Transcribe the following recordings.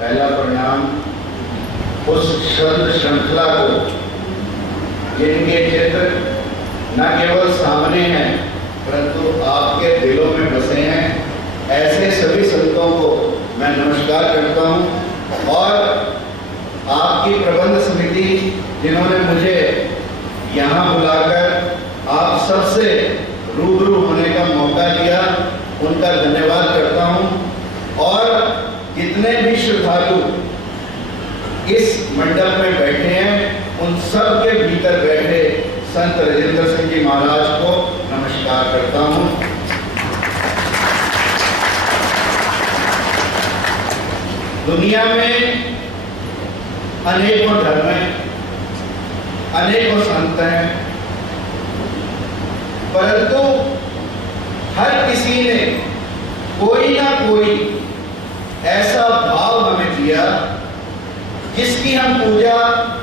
पहला परिणाम उस संत श्रृंखला को जिनके चित्र न केवल सामने हैं परंतु आपके दिलों में बसे हैं, ऐसे सभी संतों को मैं नमस्कार करता हूं। और आपकी प्रबंध समिति जिन्होंने मुझे यहाँ बुलाकर आप सबसे रूबरू होने का मौका दिया, उनका धन्यवाद करता हूं। और जितने भी श्रद्धालु इस मंडप में बैठे हैं उन सब के भीतर बैठे संत राजेंद्र सिंह जी महाराज को नमस्कार करता हूं। दुनिया में अनेकों धर्म हैं, अनेकों संत हैं, परंतु हर किसी ने कोई ना कोई ऐसा भाव हमें दिया जिसकी हम पूजा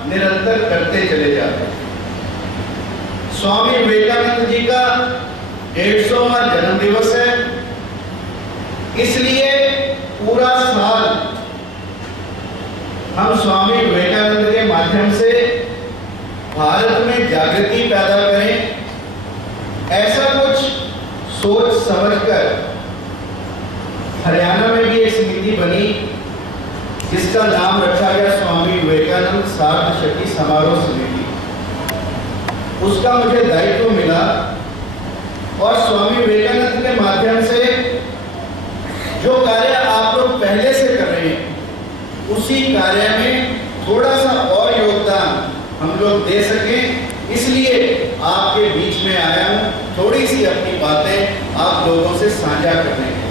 निरंतर करते चले जाते हैं। स्वामी विवेकानंद जी का 150वां जन्म दिवस है, इसलिए पूरा साल हम स्वामी विवेकानंद के माध्यम से भारत में जागृति पैदा करें, ऐसा कुछ सोच समझकर हरियाणा में भी एक समिति बनी जिसका नाम रखा गया स्वामी विवेकानंद सार्धशती समारोह समिति। उसका मुझे दायित्व मिला और स्वामी विवेकानंद के माध्यम से जो कार्य आप लोग पहले से कर रहे हैं उसी कार्य में थोड़ा सा और योगदान हम लोग दे सकें, इसलिए आपके बीच में आया हूं, थोड़ी सी अपनी बातें आप लोगों से साझा करने के।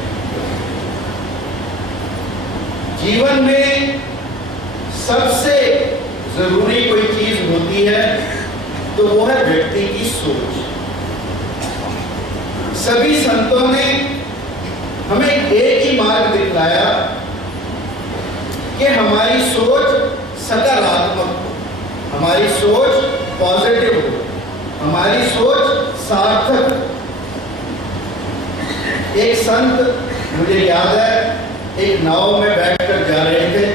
जीवन में सबसे जरूरी कोई चीज होती है तो वो है व्यक्ति की सोच। सभी संतों ने हमें एक ही मार्ग दिखलाया कि हमारी सोच सकारात्मक हो, हमारी सोच पॉजिटिव हो, हमारी सोच सार्थक। एक संत मुझे याद है एक नाव में बैठकर जा रहे थे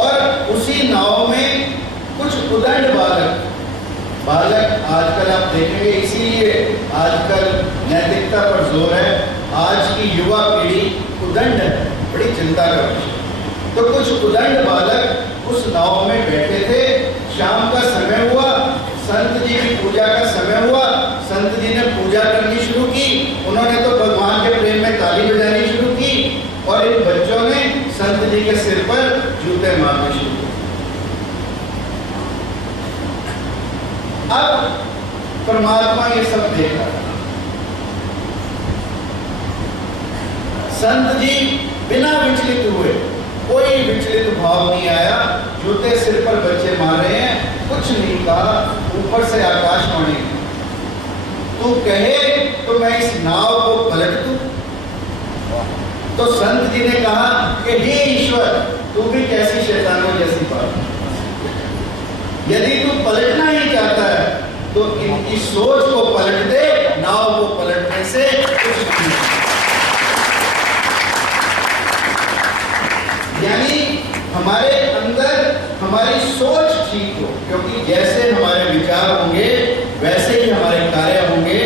और उसी नाव में कुछ उदंड बालक आजकल आप देखेंगे, इसीलिए आजकल नैतिकता पर जोर है। आज की युवा पीढ़ी उदंड है, बड़ी चिंता करती है। तो कुछ उदंड बालक उस नाव में बैठे थे। शाम का समय हुआ, संत जी की पूजा का समय हुआ, संत जी ने पूजा करनी शुरू की। उन्होंने तो भगवान के प्रेम में ताली बजानी शुरू की और इन बच्चों ने संत जी के सिर पर जूते मारने शुरू किए। अब परमात्मा ये सब देख रहा है। संत जी बिना विचलित हुए, कोई विचलित भाव नहीं आया, जूते सिर पर बच्चे मार रहे हैं, कुछ नहीं कहा। ऊपर से आकाशवाणी, तू कहे तो मैं इस नाव को पलट दूं। तो संत जी ने कहा कि हे ईश्वर, तू भी कैसी शैतानों जैसी बात। यदि तू पलटना ही चाहता है तो इनकी सोच को पलट दे, नाव को पलटने से कुछ नहीं। यानी हमारे अंदर हमारी सोच ठीक हो, क्योंकि जैसे हमारे विचार होंगे वैसे ही हमारे कार्य होंगे,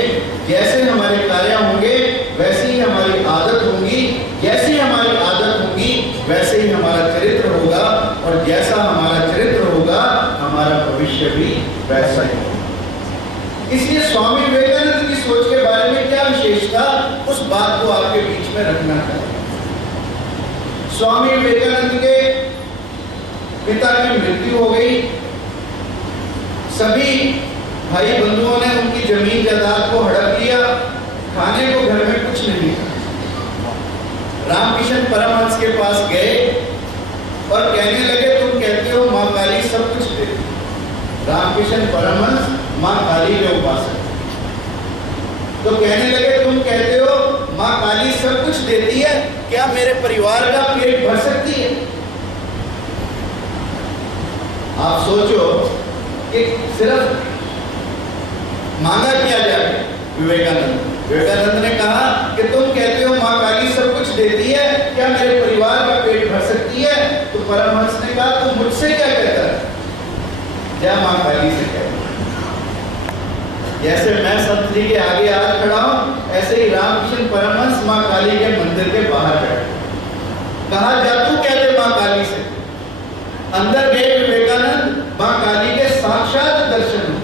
जैसे हमारे कार्य होंगे वैसे ही हमारी आदत होगी, जैसी हमारी आदत होगी वैसे ही हमारा चरित्र होगा, और जैसा हमारा चरित्र होगा हमारा भविष्य भी वैसा ही होगा। इसलिए स्वामी विवेकानंद की सोच के बारे में क्या विशेष था, उस बात को आपके बीच में रखना चाहिए। स्वामी विवेकानंद के पिता की मृत्यु हो गई। सभी भाई बंधुओं ने उनकी जमीन जायदाद को हड़प लिया। खाने को घर में कुछ नहीं था। रामकृष्ण परमहंस के पास गए और कहने लगे, तुम कहते हो मां काली सब कुछ देती। रामकृष्ण परमहंस मां काली के उपासक, तो कहने लगे, तुम कहते हो मां काली सब कुछ देती है, क्या मेरे परिवार का पेट भर सकती है? आप सोचो कि सिर्फ मांगा क्या जाए। विवेकानंद ने कहा कि तुम कहते हो मां काली सब कुछ देती है, क्या मेरे परिवार का पेट परमहंस ने कहा तू मुझसे क्या कहता है, जा मां काली से कह। जैसे मैं संत जी के आगे आज खड़ा हूं, ऐसे ही रामकृष्ण परमहंस मां काली के मंदिर के बाहर बैठे। कहा जा तू कह दे मां काली से। अंदर गए विवेकानंद, मां काली के साक्षात दर्शन हुए,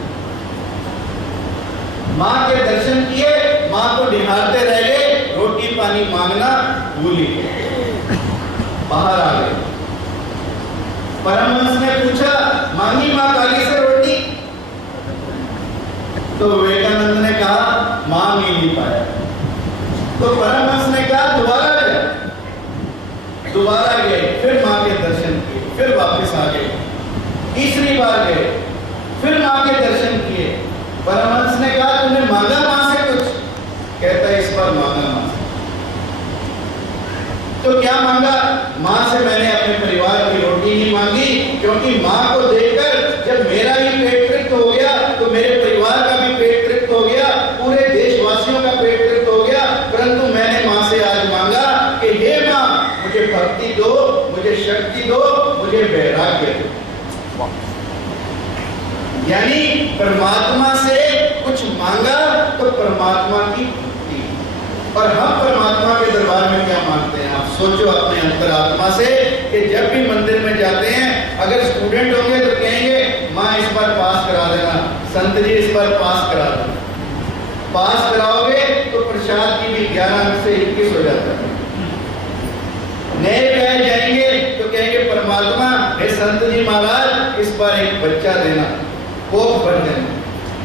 मां के दर्शन किए, मां को निहारते रह गए, रोटी पानी मांगना भूल ही गए, बाहर आ गए। परमहंस ने पूछा मांगी मां काली से रोटी, तो विवेकानंद ने कहा मांग ही नहीं पाया। तो परमहंस ने कहा दोबारा गया, दोबारा गए, फिर मां के दर्शन किए, फिर वापस आ गए, तीसरी बार गए, फिर मां के दर्शन किए। परमहंस ने कहा तूने मांगा मां से कुछ, कहता है इस बार मांगा मां से। तो क्या मांगा? मां से मैंने अपने परिवार की रोटी नहीं मांगी, क्योंकि मां को देखकर जब मेरा ही पेट तृप्त हो गया तो मेरे परिवार का भी पेट तृप्त हो गया, पूरे देशवासियों का पेट तृप्त हो गया। परंतु मैंने मां से आज मांगा कि हे मां, मुझे भक्ति दो, मुझे शक्ति दो, मुझे वैराग्य दो। यानी परमात्मा से कुछ मांगा तो परमात्मा की भक्ति। और हम परमात्मा के दरबार में क्या मांगते हैं? आप सोचो अपने अंतरात्मा से कि जब भी मंदिर में जाते हैं, अगर स्टूडेंट होंगे तो कहेंगे मां इस बार पास करा देना, संत जी इस बार पास करा देना। पास कराओगे तो प्रसाद की भी 11 से 21 हो जाता है। नए ब्याह जाएंगे तो कहेंगे परमात्मा हे संत जी महाराज इस बार एक बच्चा देना, कोख भर देना।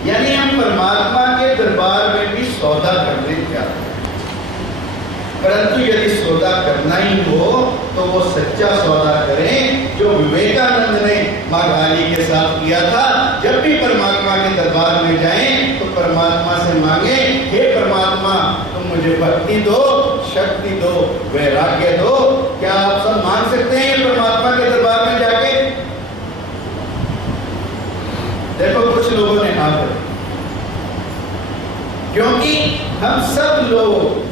यानी हम परमात्मा के दरबार में भी सौदा करने जाते हैं। परंतु यदि सौदा करना ही हो तो वो सच्चा सौदा करें जो विवेकानंद ने मां काली के साथ किया था। जब भी परमात्मा के दरबार में जाएं तो परमात्मा से मांगे हे परमात्मा तुम मुझे भक्ति दो, शक्ति दो, वैराग्य दो। क्या आप सब मांग सकते हैं परमात्मा के दरबार में जाके? देखो कुछ लोगों ने हाँ कर, क्योंकि हम सब लोग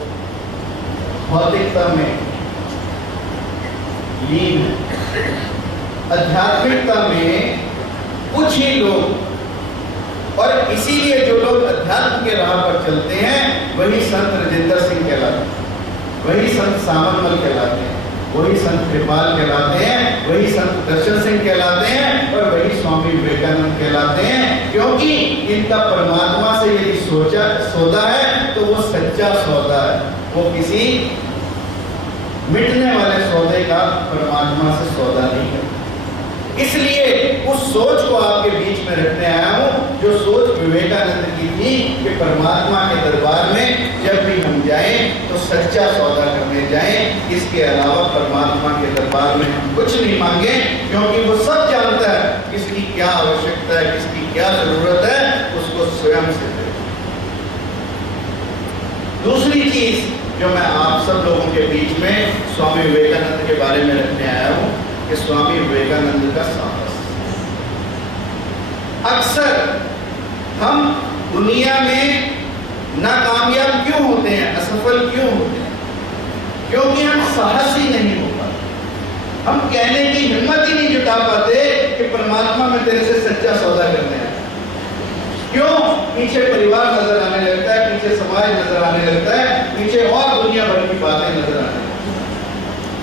भौतिकता में लीन, आध्यात्मिकता में कुछ ही लोग, और इसीलिए जो लोग अध्यात्म के राह पर चलते हैं वही संत राजेंद्र सिंह कहलाते हैं, वही संत सावनमल कहलाते हैं, वही संत कृपाल कहलाते हैं, वही संत दर्शन सिंह कहलाते हैं, और वही स्वामी विवेकानंद कहलाते हैं। क्योंकि इनका परमात्मा से यदि सौदा है तो वो सच्चा सौदा है, वो किसी मिटने वाले सौदे का परमात्मा से सौदा नहीं है। इसलिए उस सोच को आपके बीच में रखने आया हूं, जो सोच विवेकानंद की थी कि परमात्मा के दरबार में जब भी हम जाएं तो सच्चा सौदा करने जाएं। इसके अलावा परमात्मा के दरबार में हम कुछ नहीं मांगे, क्योंकि वो सब जानता है किसकी क्या आवश्यकता है, किसकी क्या जरूरत है, उसको स्वयं से दे। दूसरी चीज जो मैं आप सब लोगों के बीच में स्वामी विवेकानंद के बारे में रखने आया हूं कि स्वामी विवेकानंद का साहस। अक्सर हम दुनिया में नाकामयाब क्यों होते हैं, असफल क्यों होते हैं? क्योंकि हम साहसी नहीं हो पाते, हम कहने की हिम्मत ही नहीं जुटा पाते कि परमात्मा में तेरे से सच्चा सौदा करने आया। क्यों? पीछे परिवार नजर आने लगता है, पीछे समाज नजर आने लगता है, पीछे और दुनिया भर की बातें नजर आने लगती हैं।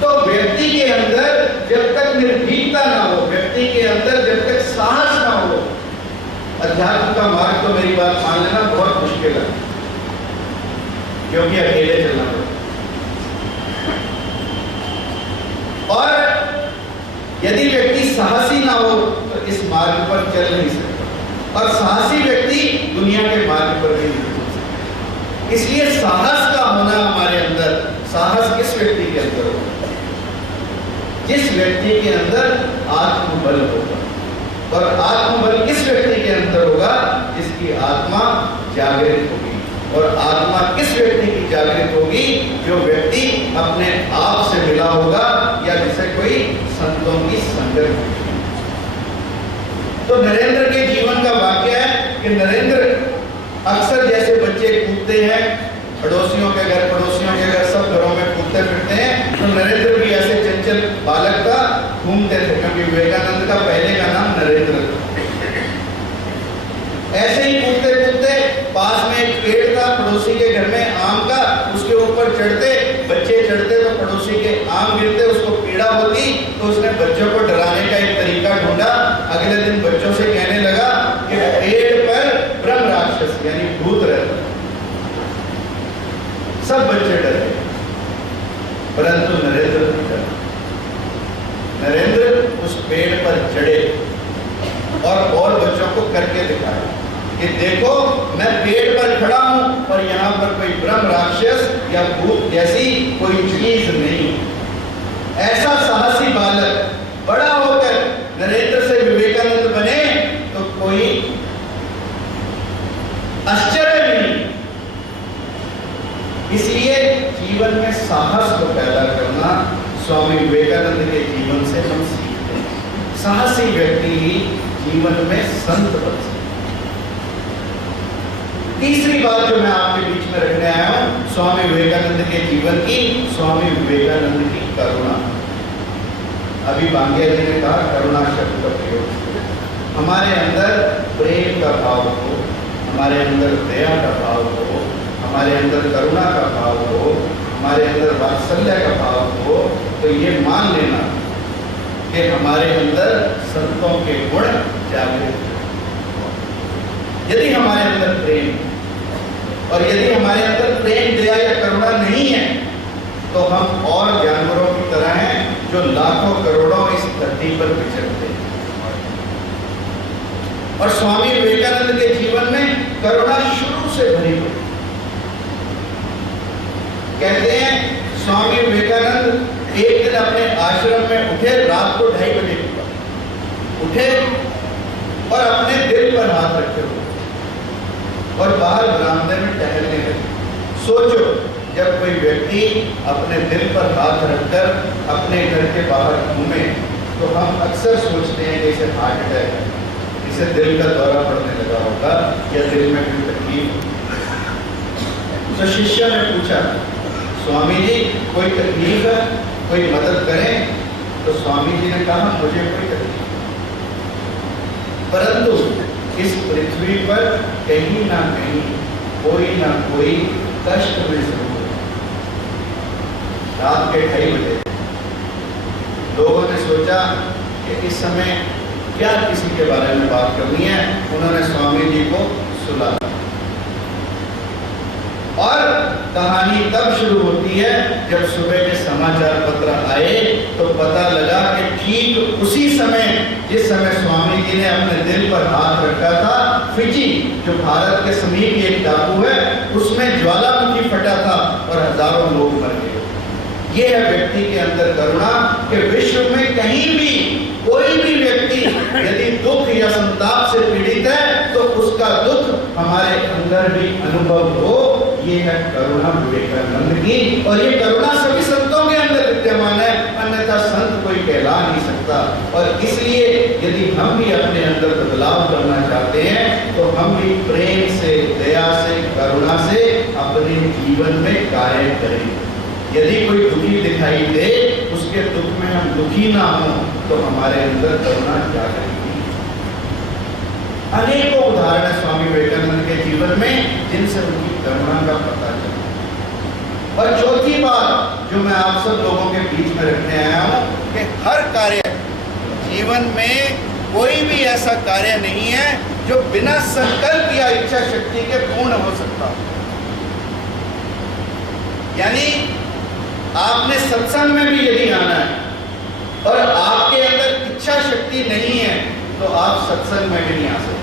तो व्यक्ति के अंदर जब तक निर्भीकता ना हो, व्यक्ति के अंदर जब तक साहस ना हो, अध्यात्म का मार्ग तो मेरी बात मान लेना बहुत मुश्किल है, क्योंकि अकेले चलना पड़ता। और यदि व्यक्ति साहसी ना हो तो इस मार्ग पर चल नहीं सकता, और साहसी व्यक्ति दुनिया के मार्ग पर भी नहीं चल सकता। इसलिए साहस का होना हमारे अंदर, साहस किस व्यक्ति के अंदर होगा? जिस व्यक्ति के अंदर आत्मबल होगा। और आत्मबल किस व्यक्ति के अंदर होगा? जिसकी आत्मा जागृत होगी। और आत्मा किस व्यक्ति की जागृत होगी? जो व्यक्ति अपने आप से मिला होगा या जिसे कोई संतों की संगत होगी। तो नरेंद्र के जीवन का वाक्य है कि नरेंद्र अक्सर जैसे बच्चे कूदते हैं, पड़ोसियों के घर सब घरों में कूदते फिरते हैं, तो नरेंद्र भी ऐसे चंचल बालक था। घूमते थे, क्योंकि विवेकानंद का पहले का नाम नरेंद्र था। ऐसे ही कूदते कूदते पास में एक पेड़ था पड़ोसी के घर में आम का, उसके ऊपर चढ़ते, बच्चे चढ़ते तो पड़ोसी के आम गिरते, उसको पीड़ा होती, तो उसने बच्चों को डराने का एक तरीका ढूंढा। अगले दिन बच्चों से कहने लगा कि पेड़ पर ब्रह्म राक्षस यानी भूत रहता। सब बच्चे डरे, परंतु नरेंद्र नहीं डरा। नरेंद्र उस पेड़ पर चढ़े और बच्चों को करके दिखाया कि देखो मैं पेड़ पर खड़ा हूं और यहां पर कोई ब्रह्म राक्षस या भूत जैसी कोई चीज नहीं। ऐसा साहसी बालक बड़ा होकर नरेंद्र से विवेकानंद बने तो कोई आश्चर्य नहीं। इसलिए जीवन में साहस को पैदा करना स्वामी विवेकानंद के जीवन से हम सीखते हैं। साहसी व्यक्ति ही जीवन में संत बन सकते। तीसरी बात जो मैं आपके बीच में रखने आया हूं स्वामी विवेकानंद के जीवन की, स्वामी विवेकानंद की करुणा। अभी बांगे जी ने कहा करुणा शब्द का प्रयोग। हमारे अंदर प्रेम का भाव हो, हमारे अंदर दया का भाव हो, हमारे अंदर करुणा का भाव हो, हमारे अंदर वात्सल्य का भाव हो, तो ये मान लेना कि हमारे अंदर संतों के गुण जागृत। यदि हमारे अंदर प्रेम और यदि हमारे अंदर प्रेम दया या करुणा नहीं है तो हम और जानवरों की तरह हैं जो लाखों करोड़ों इस धरती पर विचरते हैं। और स्वामी विवेकानंद के जीवन में करुणा शुरू से भरी हुई। कहते हैं स्वामी विवेकानंद एक दिन अपने आश्रम में उठे, रात को 2:30 बजे उठे और अपने दिल पर हाथ रखे हुए और बाहर बरामदे में टहलने लगे। सोचो जब कोई व्यक्ति अपने दिल पर हाथ रखकर अपने घर के बाहर घूमे तो हम अक्सर सोचते हैं कि इसे हार्ट अटैक है, इसे दिल का दौरा पड़ने लगा होगा या दिल में कोई तकलीफ। तो शिष्य ने पूछा स्वामी जी कोई तकलीफ है, कोई मदद करें? तो स्वामी जी ने कहा मुझे कोई तकलीफ, परंतु इस पृथ्वी पर कहीं ना कहीं कोई कष्ट में जरूर। रात के 2:30 बजे लोगों ने सोचा कि इस समय क्या किसी के बारे में बात करनी है। उन्होंने स्वामी जी को सुला और कहानी तब शुरू होती है जब सुबह के समाचार पत्र आए तो पता लगा कि ठीक उसी समय जिस समय स्वामी जी ने अपने दिल पर हाथ रखा था, फिजी जो भारत के समीप एक टापू है उसमें ज्वालामुखी फटा था और हजारों लोग मर गए। ये है व्यक्ति के अंदर करुणा कि विश्व में कहीं भी कोई भी व्यक्ति यदि दुख या संताप से पीड़ित है तो उसका दुख हमारे अंदर भी अनुभव हो। ये है करुणा विवेकानंद की और ये करुणा सभी संतों के अंदर विद्यमान है, अन्यथा संत कोई कहला नहीं सकता। और इसलिए यदि हम भी अपने अंदर बदलाव करना चाहते हैं तो हम भी प्रेम से, दया से, करुणा से अपने जीवन में कार्य करें। यदि कोई दुखी दिखाई दे उसके दुख में हम दुखी ना हो तो हमारे अंदर करुणा जागेगी। अनेकों उदाहरण है स्वामी विवेकानंद के जीवन में जिनसे उनकी करुणा का पता चला। और चौथी बात जो मैं आप सब लोगों के बीच में रखने आया हूं कि हर कार्य जीवन में कोई भी ऐसा कार्य नहीं है जो बिना संकल्प या इच्छा शक्ति के पूर्ण हो सकता। यानी आपने सत्संग में भी यदि आना है और आपके अंदर इच्छा शक्ति नहीं है तो आप सत्संग में भी नहीं आ सकते।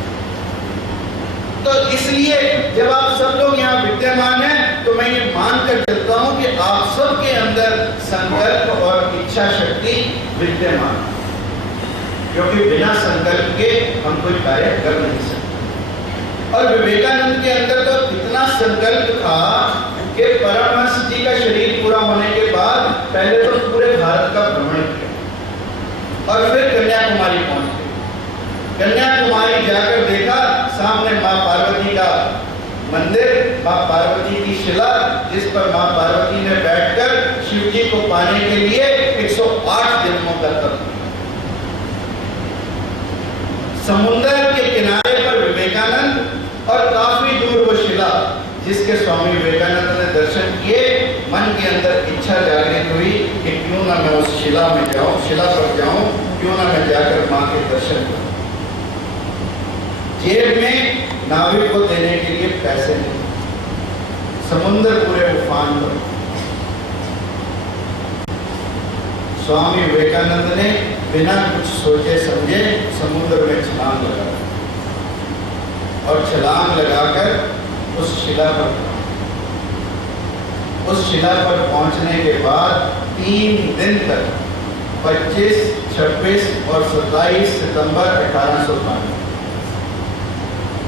तो इसलिए जब आप सब लोग यहाँ विद्यमान हैं तो मैं ये मानकर चलता हूँ कि आप सबके अंदर संकल्प और इच्छा शक्ति विद्यमान है, क्योंकि बिना संकल्प के हम कोई कार्य कर नहीं सकते। और विवेकानंद के अंदर तो इतना संकल्प था कि परमहंस जी का शरीर पूरा होने के बाद पहले तो पूरे भारत का भ्रमण किया और फिर कन्याकुमारी पहुंच गए। कन्याकुमारी जाकर देखा सामने मां पार्वती का मंदिर, मां पार्वती की शिला जिस पर मां पार्वती ने बैठकर शिव जी को पाने के लिए 108 जन्मों का तप किया। समुद्र के किनारे पर विवेकानंद और काफी दूर वो शिला जिसके स्वामी विवेकानंद ने दर्शन किए, मन के अंदर इच्छा जागृत हुई कि क्यों ना मैं उस शिला में जाऊं, शिला पर जाऊं, क्यों ना मैं जाकर मां के दर्शन करूं। जेब में नाविक को देने के लिए पैसे नहीं, समुद्र पूरे उफान पर। स्वामी विवेकानंद ने बिना कुछ सोचे समझे समुद्र में छलांग लगाई और छलांग लगाकर उस शिला पर, उस शिला पर पहुंचने के बाद 3 दिन तक 25, 26 और 27 सितंबर 1892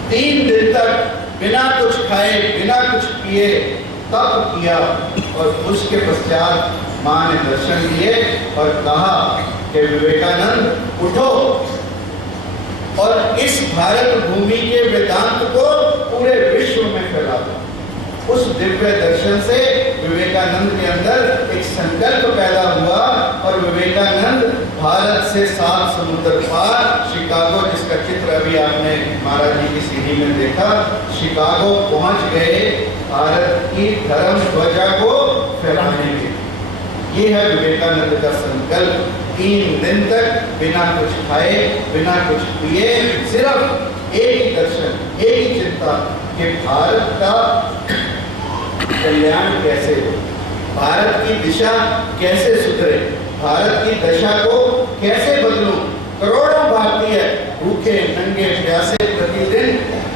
3 दिन तक बिना कुछ खाए बिना कुछ पिए तप किया और उसके पश्चात मां ने दर्शन दिए और कहा कि विवेकानंद उठो और इस भारत भूमि के वेदांत को पूरे विश्व में फैला दो। उस दिव्य दर्शन से विवेकानंद के अंदर एक संकल्प पैदा हुआ और विवेकानंद भारत से 7 समुद्र पार शिकागो, जिसका चित्र अभी आपने महाराज जी की सीढ़ी में देखा, शिकागो पहुंच गए भारत की धर्म ध्वजा को फैलाने के। ये है विवेकानंद का संकल्प। 3 दिन तक बिना कुछ खाए बिना कुछ पिए सिर्फ एक ही दर्शन, एक ही चिंता कि भारत का कल्याण कैसे हो, भारत की दिशा कैसे सुधरे, भारत की दशा को कैसे बदलूं। करोड़ों भारतीय भूखे नंगे प्यासे प्रतिदिन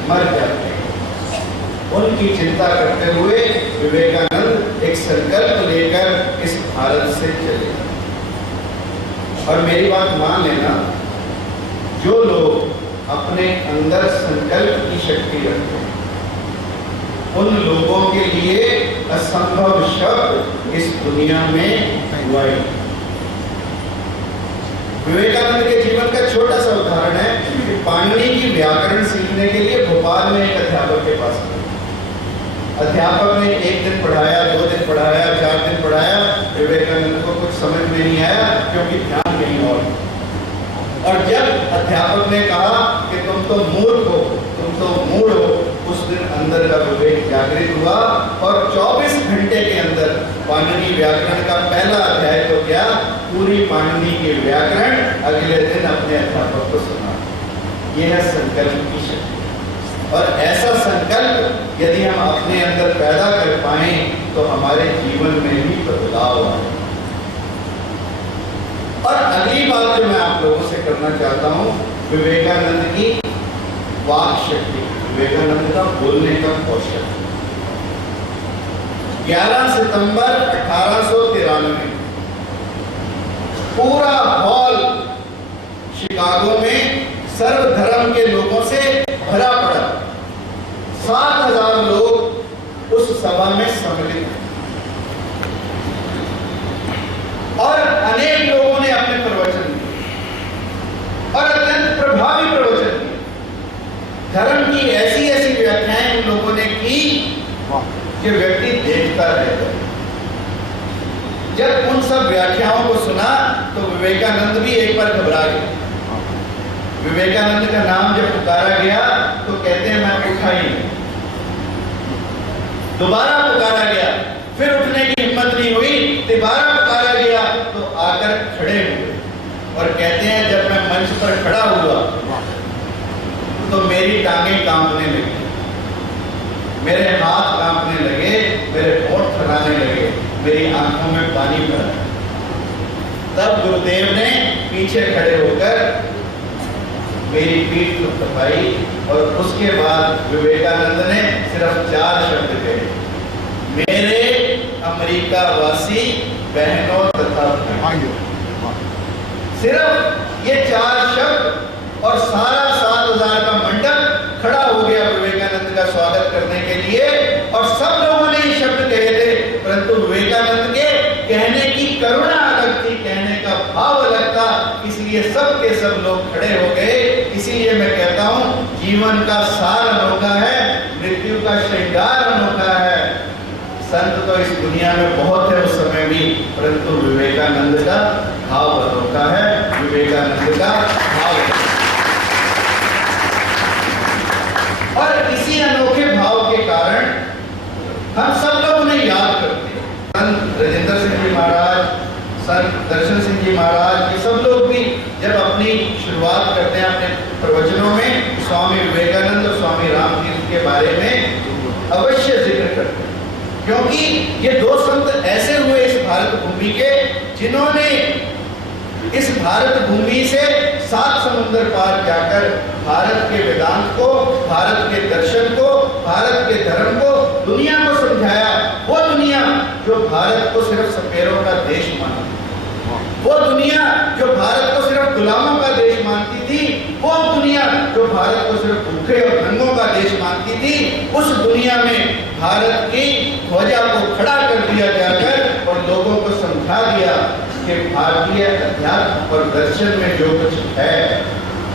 मर जाते हैं। उनकी चिंता करते हुए विवेकानंद एक संकल्प लेकर इस भारत से चले। और मेरी बात मान लेना, जो लोग अपने अंदर संकल्प की शक्ति रखते हैं उन लोगों के लिए असंभव शब्द इस दुनिया में हुआ ही। विवेकानंद के जीवन का छोटा सा उदाहरण है कि पाणिनि की व्याकरण सीखने के लिए भोपाल में एक अध्यापक के पास गए। अध्यापक ने 1 दिन पढ़ाया, 2 दिन पढ़ाया, 4 दिन पढ़ाया। विवेकानंद को कुछ समझ में नहीं आया क्योंकि ध्यान कहीं और जब अध्यापक ने कहा कि तुम तो मूर्ख हो, तुम तो मूढ़ हो, उस दिन अंदर का विवेक जागृत हुआ और 24 घंटे के अंदर पाणिनि व्याकरण का पहला अध्याय तो क्या, पूरी पाणिनि की व्याकरण अगले दिन अपने अध्यापक को सुना। यह है संकल्प की शक्ति। और ऐसा संकल्प यदि हम अपने अंदर पैदा कर पाए तो हमारे जीवन में भी बदलाव आए। और अगली बात जो मैं आप लोगों से करना चाहता हूं, विवेकानंद की वाक शक्ति, विवेकानंद का बोलने का कौशल। 11 सितंबर 1893 पूरा हॉल शिकागो में सर्वधर्म के लोगों से भरा पड़ा। 7,000 लोग उस सभा में सम्मिलित हैं और अनेक लोगों ने अपने प्रवचन दिए और अत्यंत प्रभावी प्रवचन दिए। धर्म की ऐसी ऐसी व्याख्याएं उन लोगों ने की कि व्यक्ति देखता रहता। जब उन सब व्याख्याओं को सुना तो विवेकानंद भी एक बार घबरा गए। विवेकानंद का नाम जब पुकारा गया तो कहते हैं मैं उठा ही नहीं। दोबारा पुकारा गया, फिर उठने की हिम्मत नहीं हुई, दोबारा पुकारा गया तो आकर खड़े हुए और कहते हैं जब मैं मंच पर खड़ा हुआ तो मेरी टांगें कांपने लगी, मेरे हाथ कांपने लगे, मेरे होंठ थराने लगे, मेरी आंखों में पानी भरा। तब गुरुदेव ने पीछे खड़े होकर मेरी पीठ को थपथपाई और उसके बाद विवेकानंद ने सिर्फ 4 शब्द कहे, मेरे अमेरिका वासी बहनों तथा भाइयों। सिर्फ ये 4 शब्द और सारा 7,000 का मंडप खड़ा हो गया विवेकानंद का स्वागत करने के लिए। और सब लोगों ने ये शब्द कहे थे, परंतु विवेकानंद के कहने की करुणा अलग थी, कहने का भाव अलग था, इसलिए सब के सब लोग खड़े हो गए। इसीलिए मैं कहता हूं जीवन का सार अनोखा है, मृत्यु का श्रृंगार अनोखा है। संत तो इस दुनिया में बहुत है उस समय भी, परंतु विवेकानंद का भाव अनोखा है, विवेकानंद का भाव। महाराज, संत दर्शन सिंह जी महाराज, ये सब लोग भी जब अपनी शुरुआत करते हैं अपने प्रवचनों में, स्वामी विवेकानंद और स्वामी रामतीर्थ के बारे में अवश्य जिक्र करते हैं, क्योंकि ये दो संत ऐसे हुए इस भारत भूमि के जिन्होंने इस भारत भूमि से 7 समुद्र पार जाकर भारत के वेदांत को, भारत के दर्शन को, भारत के धर्म को दुनिया को समझाया। वो दुनिया जो भारत को सिर्फ सपेरों का देश मानती, वो दुनिया जो भारत को सिर्फ गुलामों का देश मानती थी, वो दुनिया जो भारत को सिर्फ भूखे और नंगों का देश मानती थी, उस दुनिया में भारत की ध्वजा को खड़ा कर दिया जाकर और लोगों को समझा दिया कि भारतीय अध्यात्म और दर्शन में जो कुछ है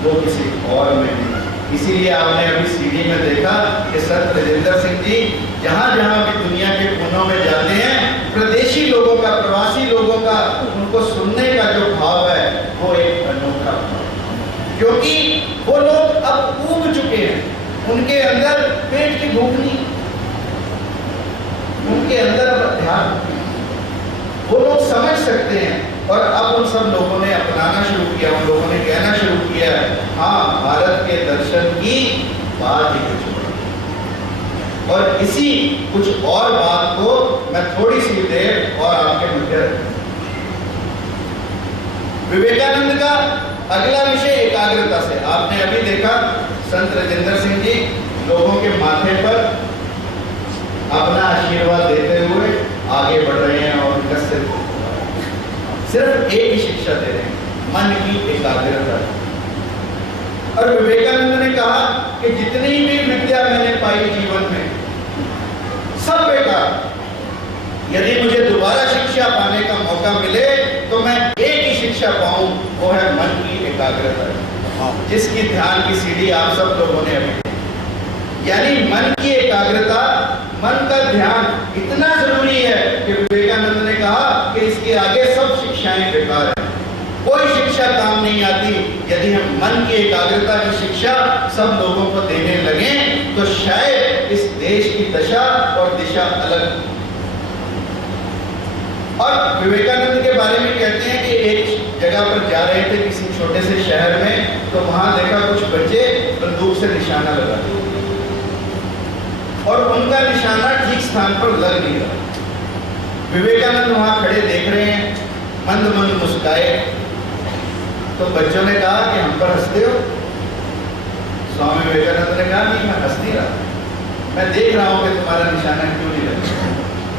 वो किसी और में नहीं। इसीलिए आपने अभी सीडी में देखा कि संत राजेंद्र सिंह जी जहां जहां भी दुनिया के कोनों में जाते हैं, प्रदेशी लोगों का, प्रवासी लोगों का, उनको सुनने का जो भाव है वो एक अनोखा भाव, क्योंकि वो लोग अब ऊब चुके हैं, उनके अंदर पेट की भूख नहीं, उनके अंदर अध्यात्म, वो लोग समझ सकते हैं। और अब उन सब लोगों ने अपनाना शुरू किया, उन लोगों ने कहना शुरू किया, हाँ भारत के दर्शन की बात ही कुछ और इसी कुछ और बात को मैं थोड़ी सी देर और आपके मध्य विवेकानंद का अगला विषय एकाग्रता से। आपने अभी देखा संत राजेंद्र सिंह जी लोगों के माथे पर अपना आशीर्वाद देते हुए आगे बढ़ रहे हैं और उनका सिर्फ एक ही शिक्षा दे रहे हैं, मन की एकाग्रता। और विवेकानंद ने कहा कि जितनी भी विद्या मैंने पाई जीवन में सब बेकार, यदि मुझे दोबारा शिक्षा पाने का मौका मिले तो मैं एक ही शिक्षा पाऊं, वो है मन की एकाग्रता, जिसकी ध्यान की सीढ़ी आप सब लोगों ने अभी, यानी मन की एकाग्रता, मन का ध्यान इतना जरूरी है कि विवेकानंद ने कहा कि इसके आगे सब शिक्षाएं बेकार है, कोई शिक्षा काम नहीं आती। यदि हम मन की एकाग्रता की शिक्षा सब लोगों को देने लगे तो शायद इस देश की दशा और दिशा अलग। और विवेकानंद के बारे में कहते हैं कि एक जगह पर जा रहे थे किसी छोटे से शहर में, तो वहां देखा कुछ बच्चे बंदूक से निशाना लगा और उनका निशाना ठीक स्थान पर लग नहीं रहा। विवेकानंद वहां खड़े देख रहे हैं, मंद मंद मुस्काए, तो बच्चों ने कहा कि हम पर हंसते हो? स्वामी विवेकानंद ने कहा नहीं, मैं हंस नहीं रहा, मैं देख रहा हूं कि तुम्हारा निशाना क्यों नहीं लगा।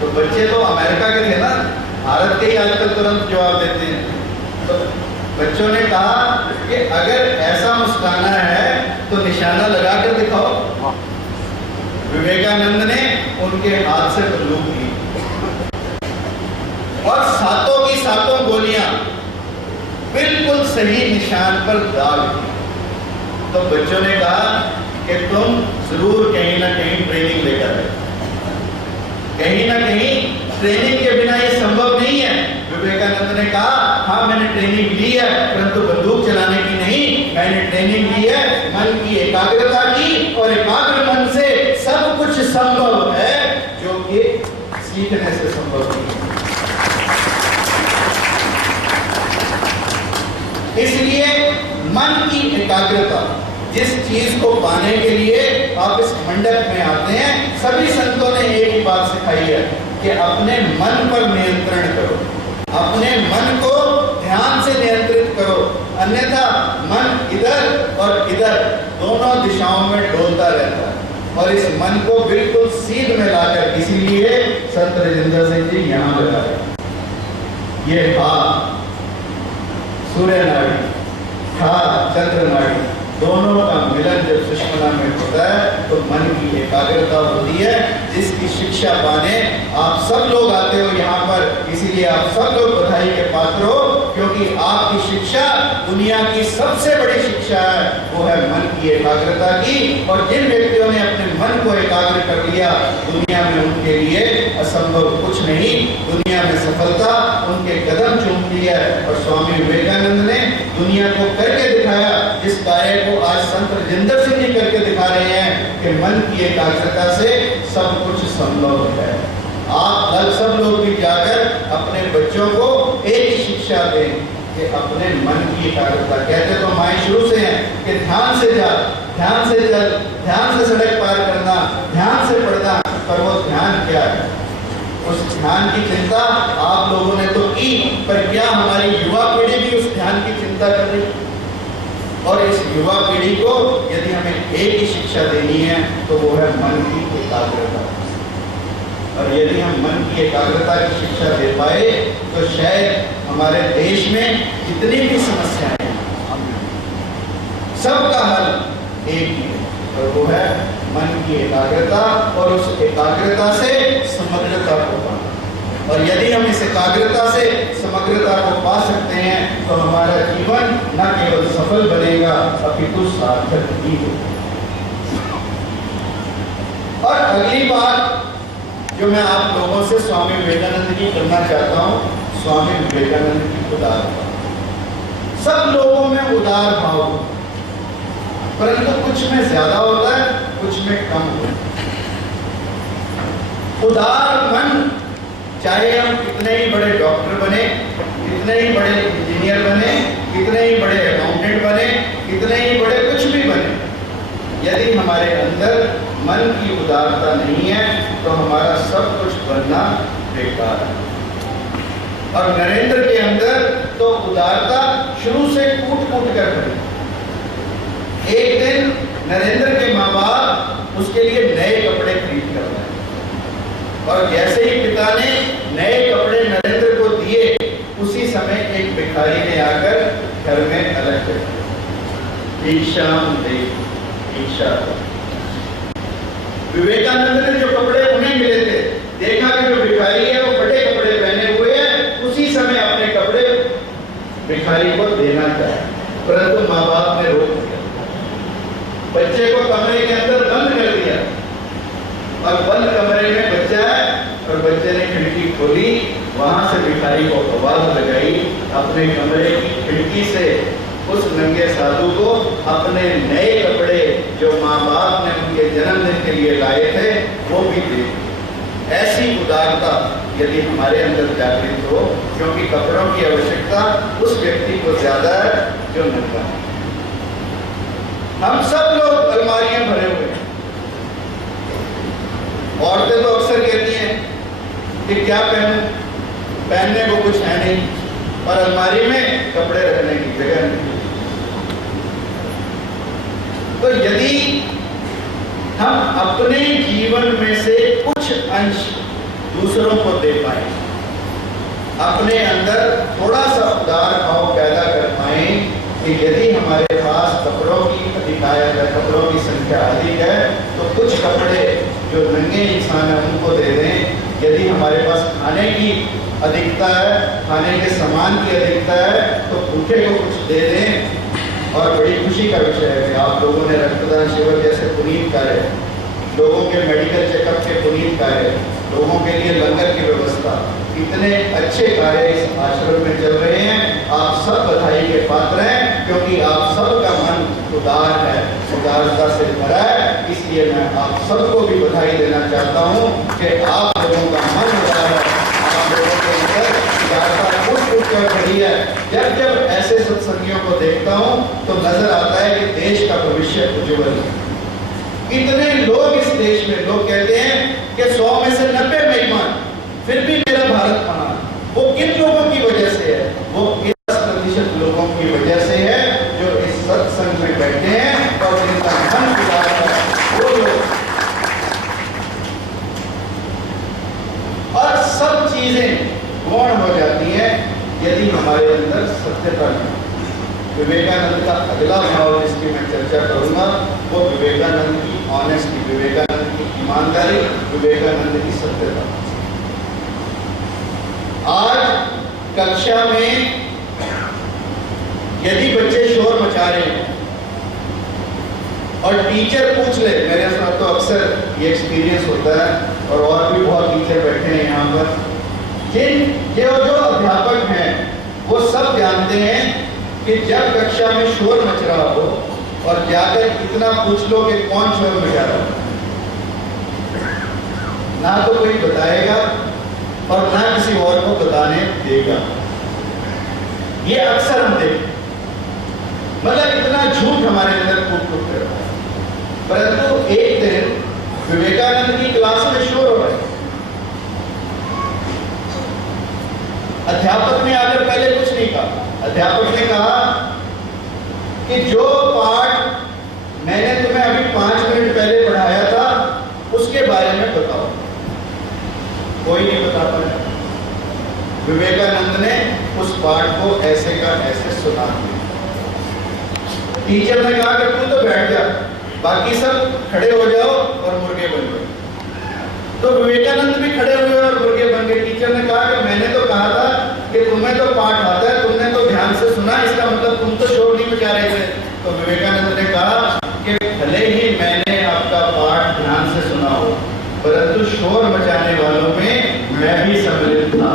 तो बच्चे तो अमेरिका के थे ना, भारत के ही आजकल तुरंत जवाब देते हैं। तो बच्चों ने कहा कि अगर ऐसा मुस्काना है तो निशाना लगा कर दिखाओ। विवेकानंद ने उनके हाथ से बंदूक ली और सातों की सातों गोलियां बिल्कुल सही निशान पर दाग दी। तो बच्चों ने कहा कि तुम जरूर कहीं ना कहीं ट्रेनिंग लेकर आए, कहीं ना कहीं ट्रेनिंग के बिना ये संभव नहीं है। विवेकानंद ने कहा हाँ मैंने ट्रेनिंग ली है, परंतु बंदूक चलाने की नहीं, मैंने ट्रेनिंग ली है मन की एकाग्रता की, और एकाग्र मन से सब कुछ संभव है जो कि सीखने से संभव नहीं है। इसलिए मन की एकाग्रता, जिस चीज को पाने के लिए आप इस मंडप में आते हैं, सभी संतों ने एक ही बात सिखाई है कि अपने मन पर नियंत्रण करो, अपने मन को ध्यान से नियंत्रित करो, अन्यथा मन इधर और इधर दोनों दिशाओं में डोलता रहता है। और इस मन को बिल्कुल सीध में लाकर, इसीलिए संत राजेंद्र सिंह जी यहाँ लगाए, ये हाथ सूर्य नाड़ी, हाथ चंद्र नाड़ी, दोनों का मिलन जब सुषमना में होता है तो मन की एकाग्रता होती है, जिसकी शिक्षा पाने आप सब लोग आते हो यहाँ पर। इसीलिए आप सब लोग बधाई के पात्र हो, क्योंकि आपकी शिक्षा दुनिया की सबसे बड़ी शिक्षा है, वो है मन की एकाग्रता की। और जिन व्यक्तियों ने अपने मन को एकाग्र कर लिया, दुनिया में उनके लिए असंभव कुछ नहीं, दुनिया में सफलता उनके कदम चूमती है। और स्वामी विवेकानंद ने दुनिया को करके दिखाया जिस कार्य को आज संत राजेंद्र सिंह जी करके दिखा रहे हैं कि मन की एकाग्रता से सब कुछ संभव है। आप सब लोग भी जाकर अपने बच्चों को एक ही शिक्षा दें कि अपने मन की एकाग्रता, कहते तो माएँ शुरू से हैं कि ध्यान से जा, ध्यान से चल, ध्यान से सड़क पार करना, ध्यान से पढ़ना, पर वो ध्यान क्या है? उस ध्यान की चिंता आप लोगों ने तो की, पर क्या हमारी युवा पीढ़ी भी उस ध्यान की चिंता कर रही? और इस युवा पीढ़ी को यदि हमें एक ही शिक्षा देनी है तो वो है मन की एकाग्रता। और यदि हम मन की एकाग्रता की शिक्षा दे पाए तो शायद हमारे देश में जितनी भी समस्याएं हैं सबका हल एक ही है, और वो है मन की एकाग्रता, और उस एकाग्रता से समग्रता को पाना। और यदि हम इस एकाग्रता से समग्रता को पा सकते हैं तो हमारा जीवन न केवल सफल बनेगा अपितु सार्थक भी होगा। और अगली बात जो मैं आप लोगों से स्वामी विवेकानंद की करना चाहता हूँ, स्वामी विवेकानंद की उदार भाव। सब लोगों में उदार भाव, परंतु कुछ में ज्यादा होता है, कुछ में कम होता है। उदार मन, चाहे हम कितने ही बड़े डॉक्टर बने, कितने ही बड़े इंजीनियर बने, कितने ही बड़े अकाउंटेंट बने, कितने ही बड़े कुछ भी बने, यदि हमारे अंदर मन की उदारता नहीं है तो हमारा सब कुछ बनना बेकार है। और नरेंद्र के अंदर तो उदारता शुरू से कूट कूट कर पड़ी। एक दिन नरेंद्र के माँ बाप उसके लिए नए कपड़े खरीद कर लाए, और जैसे ही पिता ने नए कपड़े नरेंद्र को दिए, उसी समय एक भिखारी ने आकर घर में अलग कर भिक्षा। विवेकानंद ने जो कपड़े उन्हें मिले थे, देखा कि जो भिखारी है वो बड़े कपड़े पहने हुए हैं, उसी समय अपने कपड़े भिखारी को देना चाहे, परंतु माँ बाप ने रोक दिया। बच्चे को कमरे के अंदर बंद कर दिया, और बंद कमरे में बच्चा है, और बच्चे ने खिड़की खोली, वहां से भिखारी को आवाज लगाई, अपने कमरे की खिड़की से उस नंगे साधु को अपने नए कपड़े जो माँ बाप ने उनके जन्मदिन के लिए लाए थे वो भी दे। ऐसी उदारता यदि हमारे अंदर जागृत हो, क्योंकि कपड़ों की आवश्यकता उस व्यक्ति को ज्यादा है जो नंगा है। हम सब लोग अलमारियां भरे हुए हैं। औरतें तो अक्सर कहती हैं कि क्या पहनूं, पहनने को कुछ है नहीं, और अलमारी में कपड़े रखने की जगह नहीं। तो यदि हम अपने जीवन में से कुछ अंश दूसरों को दे पाए, अपने अंदर थोड़ा सा उदार भाव पैदा कर पाए कि यदि हमारे पास कपड़ों की अधिकायत है, कपड़ों की संख्या अधिक है, तो कुछ कपड़े जो नंगे इंसान है उनको दे दें। यदि हमारे पास खाने की अधिकता है, खाने के सामान की अधिकता है, तो भूखे को कुछ दे दें। और बड़ी खुशी का विषय है कि आप लोगों ने रक्तदान शिविर जैसे पुनीत कार्य, लोगों के मेडिकल चेकअप के पुनीत कार्य, लोगों के लिए लंगर की व्यवस्था, इतने अच्छे कार्य इस आश्रम में चल रहे हैं। आप सब बधाई के पात्र हैं, क्योंकि आप सबका मन उदार है, उदारता से भरा है। इसलिए मैं आप सबको भी बधाई देना चाहता हूँ कि आप लोगों का मन उदार है, आप लोगों के अंदर उदारता फूट कर खड़ी है। जब जब ऐसे सत्संगियों को देखता हूँ तो नजर आता है कि देश का भविष्य उज्जवल है। इतने लोग इस देश में, लोग कहते हैं कि 100 में से 90 मेहमान, फिर भी मेरा भारत महान। वो किन लोगों की वजह से है? वो 10% लोगों की वजह से है जो इस सत्संग में बैठे हैं और जिनका मन उदार है, वो लोग। और सब चीजें गौण हो जाती हैं यदि हमारे अंदर सत्यता नहीं। विवेकानंद का अगला भाव जिसकी मैं चर्चा करूंगा वो विवेकानंद की ऑनेस्टी, विवेकानंद की ईमानदारी, विवेकानंद की सत्यता। आज कक्षा में यदि बच्चे शोर मचा रहे हैं और टीचर पूछ ले, मेरे साथ तो अक्सर ये एक्सपीरियंस होता है और भी बहुत टीचर बैठे हैं यहाँ पर, जो अध्यापक हैं वो सब जानते हैं कि जब कक्षा में शोर मच रहा हो और जाकर इतना पूछ लो कि कौन शोर मचा रहा हो, ना तो कोई बताएगा और ना किसी और को बताने देगा। ये अक्सर हम देखते, मतलब इतना झूठ हमारे अंदर फूट फूट कर रहा है। परंतु एक दिन विवेकानंद की क्लास में शोर हो रहा है। अध्यापक ने आकर पहले कुछ नहीं कहा। अध्यापक ने कहा कि जो पाठ मैंने तुम्हें अभी 5 मिनट पहले पढ़ाया था उसके बारे में बताओ। कोई नहीं बता पाया। विवेकानंद ने उस पाठ को ऐसे का ऐसे सुना दिया। टीचर ने कहा कि तू तो बैठ जा, बाकी सब खड़े हो जाओ और मुर्गे बन जाओ। तो विवेकानंद भी खड़े हुए और मुर्गे बन गए। टीचर ने कहा कि मैंने तो कहा था कि तुम्हें तो पाठ आता है, तुमने तो ध्यान से सुना, इसका मतलब तुम तो शोर नहीं मचा रहे थे। तो विवेकानंद ने कहा कि भले ही मैंने आपका पाठ ध्यान से सुना हो, परंतु शोर मचाने वालों में मैं भी सम्मिलित था।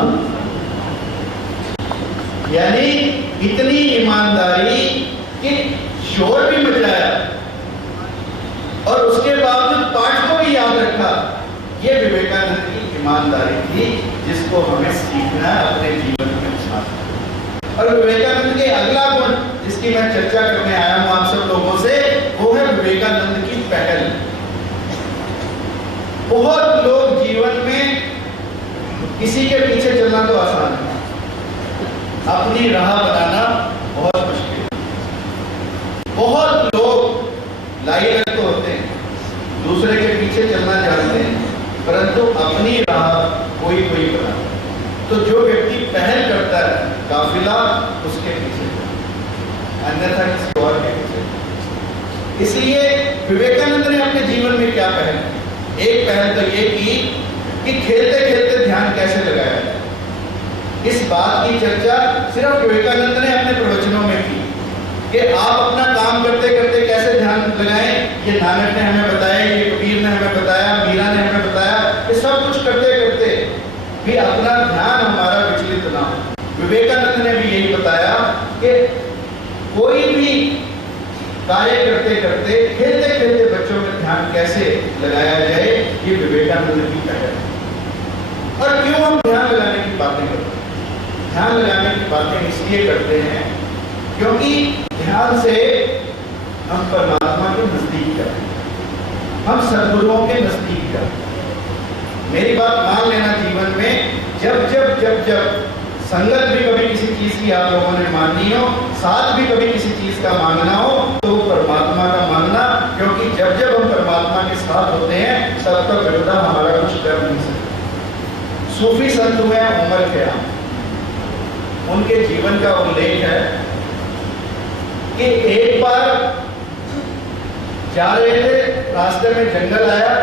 यानी इतनी ईमानदारी कि शोर भी मचाया और उसके बावजूद पाठ को भी याद रखा। ये विवेकानंद की ईमानदारी थी, जिसको हमें सीखना है अपने जीवन में छापना। और विवेकानंद के अगला गुण जिसकी मैं चर्चा करने आया हूं आप सब लोगों से, वो है विवेकानंद की पहल। बहुत लोग जीवन में किसी के पीछे चलना तो आसान है, अपनी राह बनाना बहुत मुश्किल है। बहुत लोग लाइक तो होते हैं, दूसरे के पीछे चलना चाहते हैं, परंतु अपनी राह कोई कोई बना। तो जो व्यक्ति पहल करता है काफिला उसके पीछे, अन्यथा किसी और के पीछे। इसलिए विवेकानंद ने अपने जीवन में क्या पहल की? एक पहल तो ये की कि खेलते खेलते ध्यान कैसे लगाया जाए। इस बात की चर्चा सिर्फ विवेकानंद ने अपने प्रवचनों में की कि आप अपना काम करते करते कैसे ध्यान लगाएं। ये नानक ने हमें बताया, ये कबीर ने हमें बताया, मीरा ने हमें बताया कि सब कुछ करते करते भी अपना ध्यान हमारा विचलित ना हो। विवेकानंद ने भी यही बताया कि कोई भी कार्य करते करते खेलते खेलते बच्चों में ध्यान कैसे लगाया जाए, ये विवेकानंद की पहल है। और क्यों हम ध्यान लगाने की बातें करते हैं? ध्यान लगाने की बातें इसलिए करते हैं क्योंकि ध्यान से हम परमात्मा के नजदीक जाते हैं, हम सद्गुरुओं के नजदीक जाते हैं। मेरी बात मान लेना, जीवन में जब जब जब जब संगत भी कभी किसी चीज की आप लोगों ने माननी हो, साथ भी कभी किसी चीज का मांगना हो, तो परमात्मा का मांगना, क्योंकि जब जब हम परमात्मा के साथ होते हैं तब तक विरुद्ध हमारा कुछ कर नहीं सकता। सूफी संत हुए उमर ख़याम, उनके जीवन का उल्लेख है कि एक बार जा रहे थे, रास्ते में जंगल आया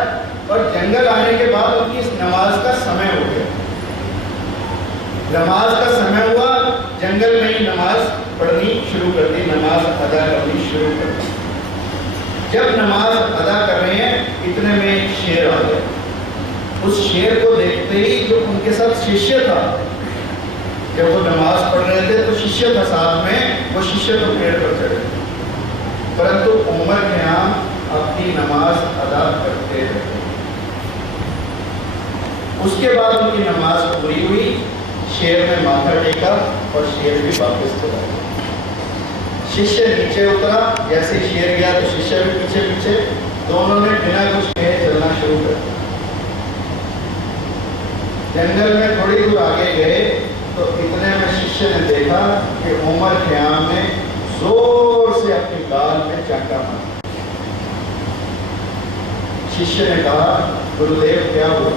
और जंगल आने के बाद उनकी नमाज का समय हो गया। नमाज का समय हुआ, जंगल में ही नमाज पढ़नी शुरू कर दी, नमाज अदा करनी शुरू कर दी। जब नमाज अदा कर रहे हैं इतने में एक शेर आ गया। उस शेर को देखते ही जो उनके साथ शिष्य था, जब वो नमाज पढ़ रहे थे तो शिष्य था साथ में, वो शिष्य तो पेड़ पर चढ़े, परंतु उमर ख़याम अपनी नमाज अदा करते रहे। उसके बाद उनकी नमाज पूरी हुई, शेर ने माथा टेका और शेर भी वापस चला गया। शिष्य नीचे उतरा, जैसे शेर गया तो शिष्य भी पीछे पीछे, दोनों ने बिना कुछ कहे चलना शुरू कर दिया। जंगल में थोड़ी दूर आगे गए तो इतने में शिष्य ने देखा कि उमर ख़याम ने जोर से अपनी गाल में चांटा मारा। शिष्य ने कहा, गुरुदेव क्या हुआ?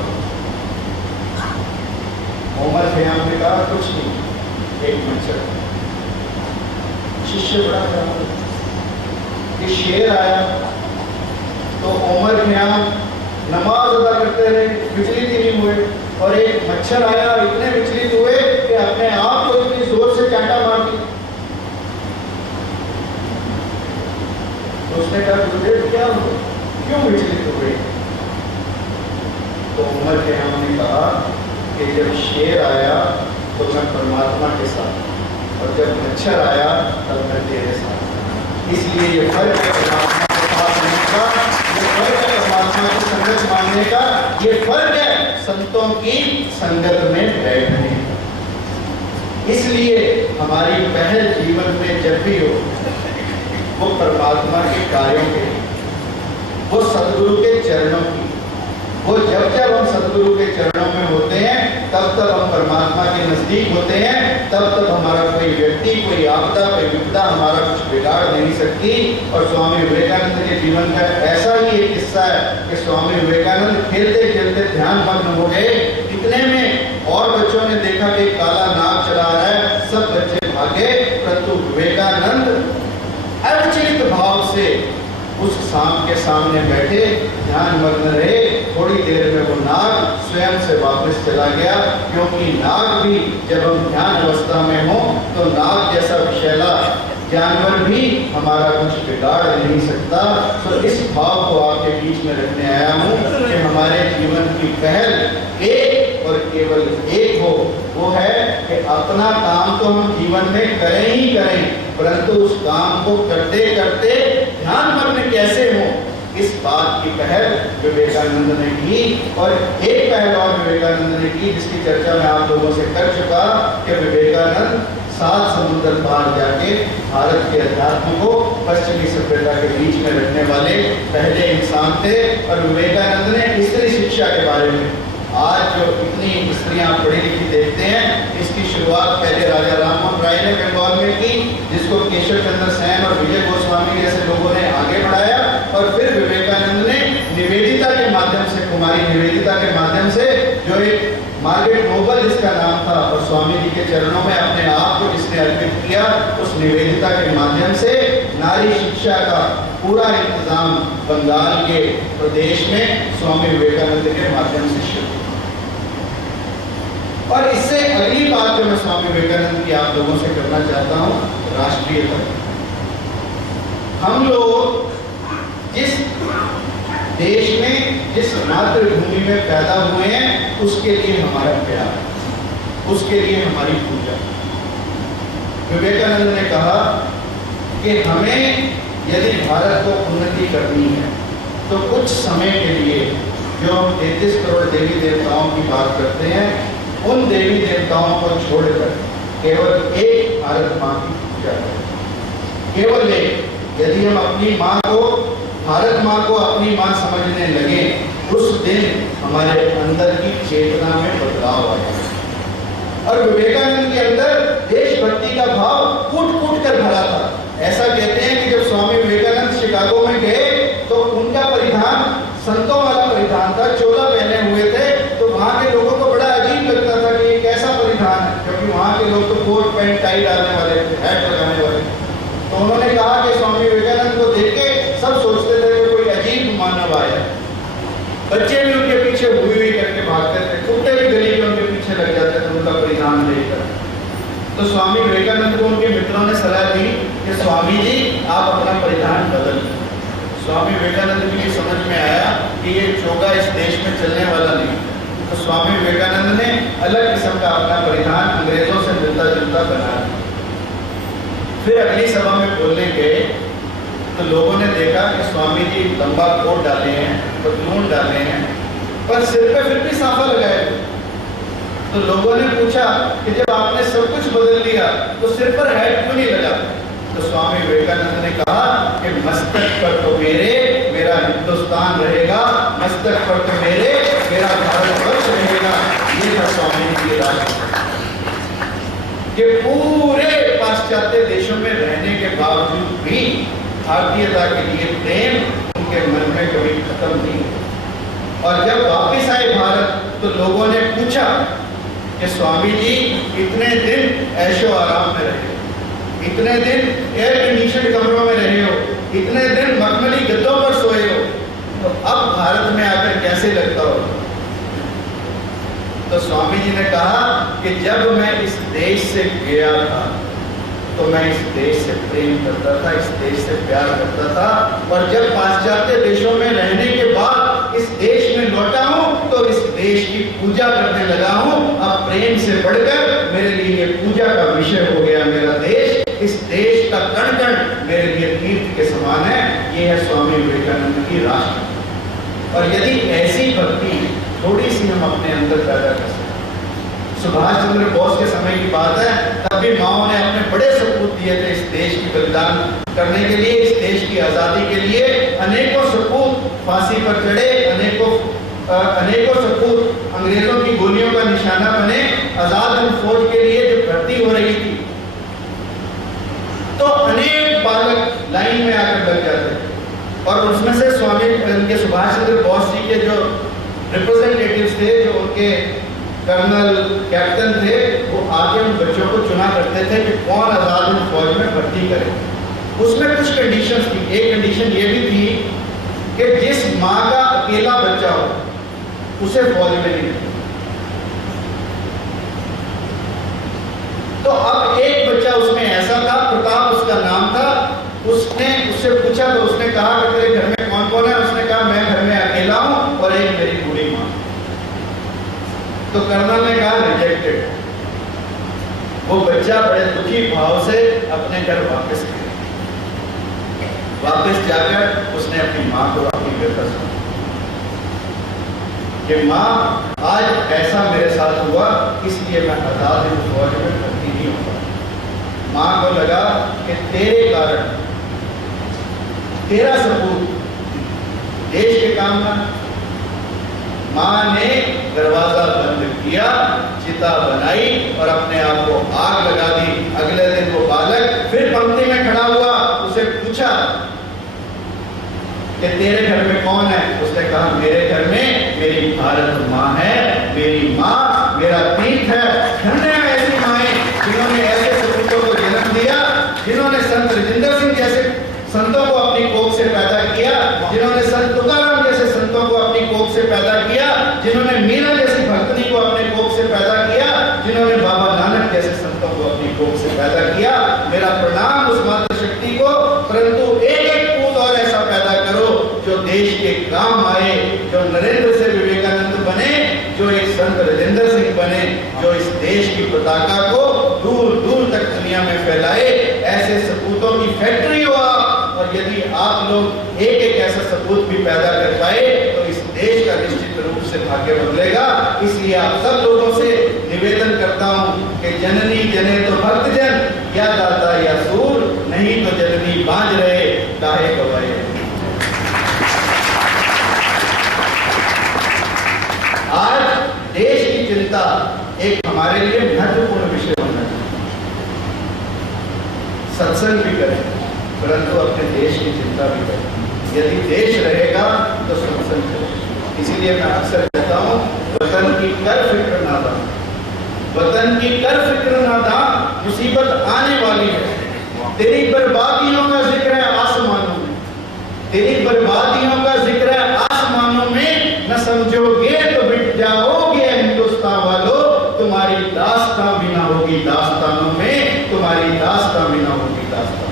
उमर ख़याम ने कहा, कुछ नहीं, एक मच्छर। शिष्य बड़ा ख्याल, कि शेर आया तो उमर ख़याम नमाज अदा करते रहे, विचलित ही नहीं हुए, और एक मच्छर आया, इतने विचलित हुए कि अपने आप को इतनी जोर से चांटा मार दी। तो उसने कहा, गुरुदेव क्या हुआ, क्यों विचलित हुए? तो उमर ख़याम ने कहा कि जब शेर आया तो मैं परमात्मा के साथ, और जब मच्छर आया तब मैं तेरे साथ। इसलिए ये फर्क परमात्मा के साथ नहीं का, ये फर्क है परमात्मा की संगत मांगने का, ये फर्क है संतों की संगत में बैठने का। इसलिए हमारी पहल जीवन में जब भी हो वो परमात्मा के कार्यों के, वो सदगुरु के चरणों की, वो जब जब हम सदगुरु के चरणों में होते हैं तब तब हम परमात्मा के नजदीक होते हैं, तब तब हमारा कोई व्यक्ति, कोई आपदा, कोई विपदा हमारा कुछ बिगाड़ नहीं सकती। और स्वामी विवेकानंद के जीवन का ऐसा ही एक किस्सा है कि स्वामी विवेकानंद खेलते खेलते ध्यान मग्न हो गए। इतने में और बच्चों ने देखा कि काला नाग चला रहा है, सब बच्चे भागे, परंतु विवेकानंद अविचलित भाव से उस सांप के सामने बैठे, ध्यान मग्न रहे। थोड़ी देर में वो नाग स्वयं से वापस चला गया, क्योंकि नाग भी जब हम ध्यान अवस्था में हो तो नाग जैसा विषैला जानवर भी हमारा कुछ बिगाड़ नहीं सकता। तो इस भाव को आपके बीच में रखने आया हूँ कि हमारे जीवन की पहल एक और केवल एक हो, वो है कि अपना काम तो हम जीवन में करें ही करें, परंतु उस काम को करते करते ध्यान मग्न कैसे हो, इस बात की पहल विवेकानंद ने की। और एक पहल और विवेकानंद ने की जिसकी चर्चा मैं आप लोगों से कर चुका कि विवेकानंद 7 समुद्र पार जाके भारत के अध्यात्म को पश्चिमी सभ्यता के बीच में रखने वाले पहले इंसान थे। और विवेकानंद ने स्त्री शिक्षा के बारे में, आज जो इतनी स्त्रियां पढ़ी लिखी देखते हैं, इसकी शुरुआत पहले राजा राममोहन राय ने बंगाल में की, जिसको केशव चंद्र सेन और विजय गोस्वामी जैसे लोगों ने आगे बढ़ाया। और फिर विवेकानंद ने निवेदिता के माध्यम से, कुमारी निवेदिता के माध्यम से, जो एक मार्गरेट नोबल जिसका नाम था, और स्वामी जी के चरणों में अपने आप को जिसने अर्पित किया, उस निवेदिता के माध्यम से नारी शिक्षा का पूरा इंतजाम बंगाल के प्रदेश में स्वामी विवेकानंद के माध्यम से शुरू। और इससे अगली बात जो मैं स्वामी विवेकानंद की आप लोगों से करना चाहता हूं, राष्ट्रीयता। हम लोग जिस देश में, जिस मातृभूमि में पैदा हुए हैं, उसके लिए हमारा प्यार, उसके लिए हमारी पूजा। विवेकानंद ने कहा कि हमें यदि भारत को उन्नति करनी है तो कुछ समय के लिए जो हम 33 करोड़ देवी देवताओं की बात करते हैं, उन देवी देवताओं को छोड़कर केवल एक भारत माँ की पूजा करें। केवल एक। यदि हम अपनी माँ को, भारत माँ को अपनी माँ समझने लगे, उस दिन हमारे अंदर की चेतना में बदलाव आएगा। और विवेकानंद के अंदर देशभक्ति का भाव कूट कूट कर भरा था। ऐसा कहते हैं कि जब स्वामी विवेकानंद शिकागो में गए तो उनका परिधान संतों वाला परिधान था, चोला पहने हुए थे। तो वहाँ के लोगों को बड़ा अजीब लगता था कि ये कैसा परिधान है, क्योंकि वहाँ के लोग तो कोट पैंट टाई डालने वाले थे, हैट लगाने वाले। तो उन्होंने कहा कि स्वामी विवेकानंद को देख के सब सोचते थे कि कोई अजीब मानव आया। बच्चे भी उनके पीछे हुई हुई करके भागते थे, कुत्ते भी गली में उनके पीछे लग जाते थे उनका परिधान देखकर। तो स्वामी विवेकानंद को उनके मित्रों ने सलाह दी कि स्वामी जी आप अपना परिधान बदल। स्वामी विवेकानंद की भी समझ में आया कि ये चोगा इस देश में चलने वाला नहीं। तो स्वामी विवेकानंद ने अलग किस्म का अपना परिधान अंग्रेजों से मिलता जुलता बना दिया। फिर अगली सभा में बोलने गए तो लोगों ने देखा कि स्वामी जी लंबा कोट डाले हैं, पतलून डाले हैं, पर सिर पे फिर भी साफा लगाए। तो लोगों ने पूछा कि जब आपने सब कुछ बदल दिया तो सिर पर हैट क्यों नहीं लगा? तो स्वामी विवेकानंद ने कहा कि मस्तक पर तो मेरा हिंदुस्तान रहेगा, मस्तक पर तो मेरा भारतवर्ष रहेगा। ये था स्वामी जी की राष्ट्र कि पूरे पाश्चात्य देशों में रहने के बावजूद भी भारतीयता के लिए प्रेम उनके मन में कभी खत्म नहीं। और जब वापस आए भारत तो लोगों ने पूछा कि स्वामी जी इतने दिन ऐशो आराम में रहे, इतने दिन एयर कंडीशन कमरों में रहे हो, इतने दिन मखमली गद्दों पर सोए हो, तो अब भारत में आकर कैसे लगता हो? तो स्वामी जी ने कहा कि जब मैं इस देश से गया था तो मैं इस देश से प्रेम करता था, इस देश से प्यार करता था। और जब पाश्चात्य देशों में रहने के बाद इस देश में लौटा हूं तो इस देश की पूजा करने लगा हूं। अब प्रेम से बढ़कर मेरे लिए ये पूजा का विषय हो गया मेरा देश। इस देश का कण कण मेरे लिए तीर्थ के समान है। ये है स्वामी विवेकानंद की राष्ट्र। और यदि ऐसी भक्ति थोड़ी सी हम अपने अंदर पैदा कर सकते, सुभाष चंद्र बोस के समय की बात है, तब भी माओ ने अपने बड़े सपूत दिए थे इस देश की बलिदान करने के लिए, इस देश की आजादी के लिए। अनेकों सपूत फांसी पर चढ़े, अनेकों सपूत अंग्रेजों की गोलियों का निशाना बने आजाद हिंद फौज के लिए जो भर्ती हो रही थी। तो अनेक बालक लाइन में आकर लग जाते थे, और उसमें से स्वामी के सुभाष चंद्र बोस जी के जो रिप्रेजेंटेटिव्स थे, जो उनके कर्नल कैप्टन थे, वो आगे उन बच्चों को चुना करते थे कि कौन आजाद हिंद फौज में भर्ती करे। उसमें कुछ कंडीशंस थी। एक कंडीशन ये भी थी कि जिस माँ का अकेला बच्चा हो उसे फौज में नहीं। तो अब एक बच्चा उसमें ऐसा था, प्रताप उसका नाम था, उसने उससे पूछा तो उसने कहा कि तेरे घर में कौन कौन है? उसने कहा मैं घर में अकेला हूं और एक मेरी बूढ़ी माँ। तो कर्नल ने कहा रिजेक्टेड। वो बच्चा बड़े दुखी भाव से अपने घर वापस गया। वापस जाकर उसने अपनी माँ को अपनी व्यथा सुनाई कि माँ आज ऐसा मेरे साथ हुआ, इसलिए मैं आजाद हिंद फौज में भर्ती नहीं हुआ। माँ को लगा कि तेरे कारण तेरा सपूत देश के काम ना। माँ ने दरवाजा बंद किया, चिता बनाई और अपने आप को आग लगा दी। अगले दिन वो बालक फिर पंक्ति में खड़ा हुआ, उसे पूछा कि तेरे घर में कौन है? उसने कहा मेरे घर में मेरी भारत माँ है, मेरी माँ मेरा तीर्थ है। धन्य ऐसी माएं जिन्होंने ऐसे सपूतों को जन्म दिया, जिन्होंने संत रजिंदर सिंह जैसे संतों को अपनी कोख से पैदा किया, जिन्होंने संत तुकाराम जैसे संतों को अपनी कोख से पैदा किया, जिन्होंने मीरा जैसी भक्तनी को अपने कोख से पैदा किया, जिन्होंने बाबा नानक जैसे संतों को अपनी कोख से पैदा किया। मेरा प्रणाम उस मातृ शक्ति को, परंतु एक एक पूत और ऐसा पैदा करो जो देश के काम आए, जो नरेंद्र से विवेकानंद बने, जो एक संत रजिंदर सिंह बने, जो इस देश की पताका को दूर दूर तक दुनिया में फैलाए। ऐसे सपूतों की फैक्ट्री हो आप, और यदि आप लोग एक एक ऐसा सपूत भी पैदा कर पाए तो इस देश का निश्चित रूप से भाग्य बदलेगा। इसलिए आप सब लोगों से निवेदन करता हूं कि जननी जने तो भक्तजन, या दाता या सूर, नहीं तो जननी बांझ रहे काहे गवाए। आज देश की चिंता एक हमारे लिए महत्वपूर्ण विषय होना चाहिए। सत्संग भी करें, परंतु अपने देश की चिंता भी करें। यदि देश रहेगा तो सत्संग करें। इसीलिए मैं अक्सर कहता हूँ, वतन की कर फिक्र नादां, वतन की कर फिक्र नादां, मुसीबत आने वाली है। तेरी बर्बादियों का जिक्र है आसमानों में, तेरी बर्बादियों का जिक्र है आसमानों में। न समझोगे तो मिट जाओगे हिंदुस्तान वालों, तुम्हारी दास्तां भी ना होगी दास्तानों में, तुम्हारी दास्तां भी ना होगी दास्तान।